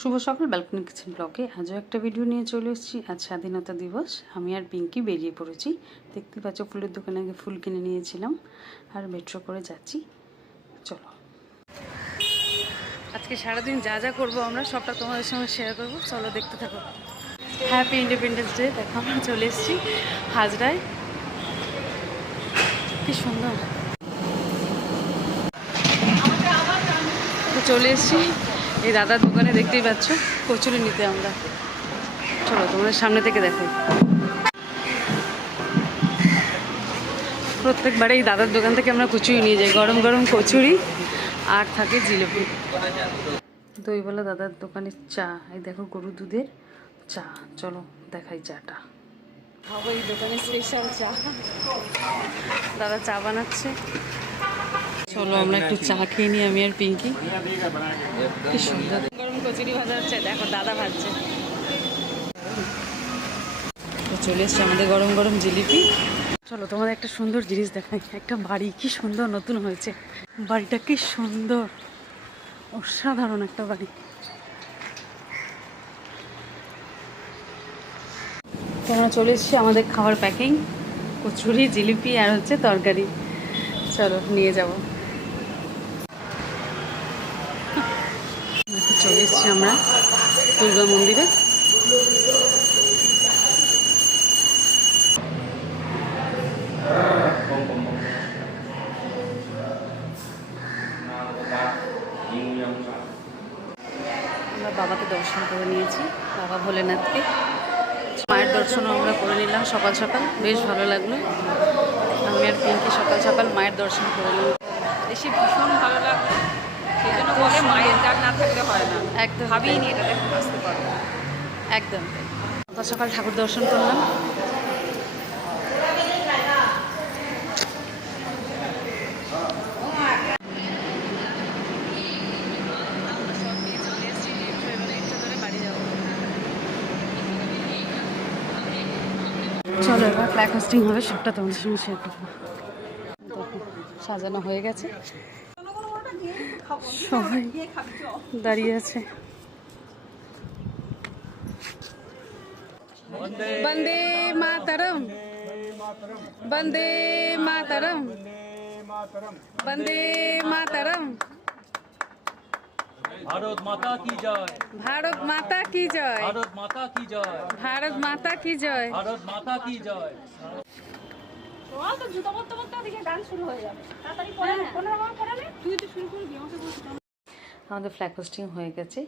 শুভ সকাল balcony kitchen ব্লগে আজও একটা ভিডিও নিয়ে চলে এসেছি। আজ স্বাধীনতা দিবস। আমি আর পিঙ্কি বেরিয়ে পড়েছি। দেখতে পাচ্ছ ফুলের দোকানে আগে ফুল কিনে নিয়েছিলাম আর মেট্রো করে যাচ্ছি। চলো, আজকে সারাদিন যা যা করবো আমরা সবটা তোমাদের সঙ্গে শেয়ার করবো। চলো দেখতে থাকো। Happy independence day. দেখো আমরা চলে এসেছি হাজরায়। কি সুন্দর চলে এসেছি এই দাদার দোকানে। দেখতেই পাচ্ছ কচুরি নিতে আমরা। চলো তোমাদের সামনে থেকে দেখো। প্রত্যেকবারে এই দাদার দোকান থেকে আমরা কচুরি নিয়ে যাই। গরম গরম কচুরি আর থাকে জিলিপি। দইওয়ালা দাদার দোকানের চা। এই দেখো গরুর দুধের চা। চলো দেখাই চাটা। খাবো এই দোকানের স্পেশাল চা। দাদা চা বানাচ্ছে। চলো আমরা একটু চা খেয়ে নিই আমি আর পিঙ্কি। কি সুন্দর গরম কচুরি ভাজা হচ্ছে। দেখো দাদা ভাজছে। চলে এসছে আমাদের গরম গরম জিলিপি। চলো তোমাদের একটা সুন্দর জিনিস দেখাই। একটা বাড়ি কি সুন্দর নতুন হয়েছে। বাড়িটা কি সুন্দর, অসাধারণ একটা বাড়ি। আমরা চলে এসছি আমাদের খাবার প্যাকিং। কচুরি, জিলিপি আর হচ্ছে তরকারি। চলো নিয়ে যাব। চলে এসছি আমরা দুর্গা মন্দিরে। আমরা বাবাকে দর্শন করে নিয়েছি, বাবা ভোলেনাথকে। মায়ের দর্শনও আমরা করে নিলাম সকাল সকাল। বেশ ভালো লাগলো। আমি আর পিঙ্কি সকাল সকাল মায়ের দর্শন করে নিলাম। এসে ভীষণ ভালো লাগলো। সেই জন্য বলে মায়ের ডাক না থাকলে হয় না। একদম ভাবিই নি এটা দেখে আসতে পারবো। একদম সকাল সকাল ঠাকুর দর্শন করলাম। চলো এবার ফ্ল্যাগ হোস্টিং হবে, সবটা তোমাদের সঙ্গে শেয়ার করবো। সাজানো হয়ে গেছে, সবাই দাঁড়িয়ে আছে। বন্দে মাতরম, বন্দে মাতরম, বন্দে মাতরম। भारत माता की जय, ভারত মাতা কি জয়, भारत माता की जय, ভারত মাতা কি জয়। भारत माता की जय। তো জুতো পরতে পরতে ওদিকে গান শুরু হয়ে যাবে। তাড়াতাড়ি পড়ালে 15 বার পড়ালে তুই তো শুরু করবি। আমাকে বলছিস আমাদের ফ্ল্যাগ হোস্টিং হয়ে গেছে।